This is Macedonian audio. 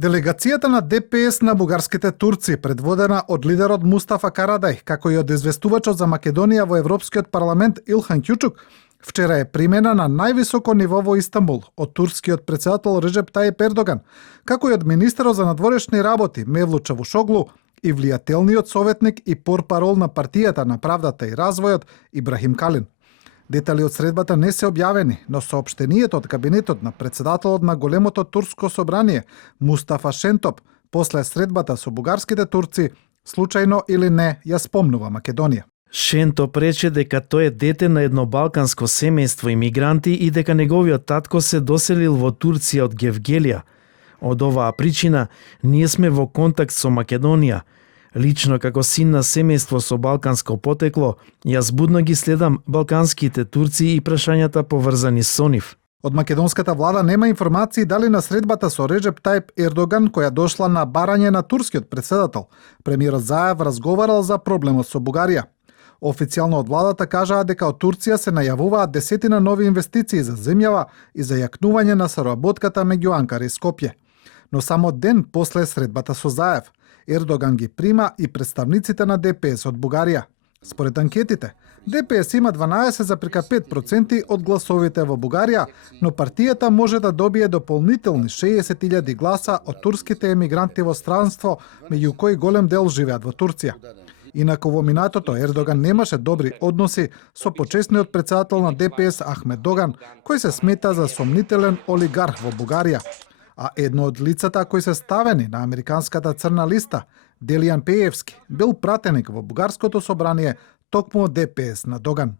Делегацијата на ДПС на бугарските турци, предводена од лидерот Мустафа Карадај, како и од известувачот за Македонија во Европскиот парламент Илхан Кјучук, вчера е примена на највисоко ниво во Истанбул од турскиот претседател Реджеп Тајип Ердоган, како и од министерот за надворешни работи Мевлут Чавушоглу и влијателниот советник и портпарол на партијата на правдата и развојот Ибрахим Калин. Детали од средбата не се објавени, но соопштението од кабинетот на претседателот на големото турско собрание Мустафа Шентоп после средбата со бугарските турци случајно или не ја спомнува Македонија. Шентоп рече дека тој е дете на едно балканско семејство имигранти и дека неговиот татко се доселил во Турција од Гевгелија. Од оваа причина ние сме во контакт со Македонија. Лично како син на семејство со балканско потекло, јас будно ги следам балканските турци и прашањата поврзани со нив. Од македонската влада нема информации дали на средбата со Реджеп Тајип Ердоган, која дошла на барање на турскиот претседател, премиерот Заев разговарал за проблемот со Бугарија. Официјално од владата кажаа дека од Турција се најавуваат десетина нови инвестиции за земјава и за јакнување на соработката меѓу Анкара и Скопје. Но само ден после средбата со Заев, Ердоган ги прима и представниците на ДПС од Бугарија. Според анкетите, ДПС има 12,5% од гласовите во Бугарија, но партијата може да добие дополнителни 60.000 гласа од турските емигранти во странство, меѓу кои голем дел живеат во Турција. Инаку во минатото Ердоган немаше добри односи со почесниот претседател на ДПС Ахмед Доган, кој се смета за сомнителен олигарх во Бугарија. А едно од лицата кои се ставени на американската црна листа, Делијан Пеевски, бил пратеник во бугарското собрание токму од ДПС на Доган.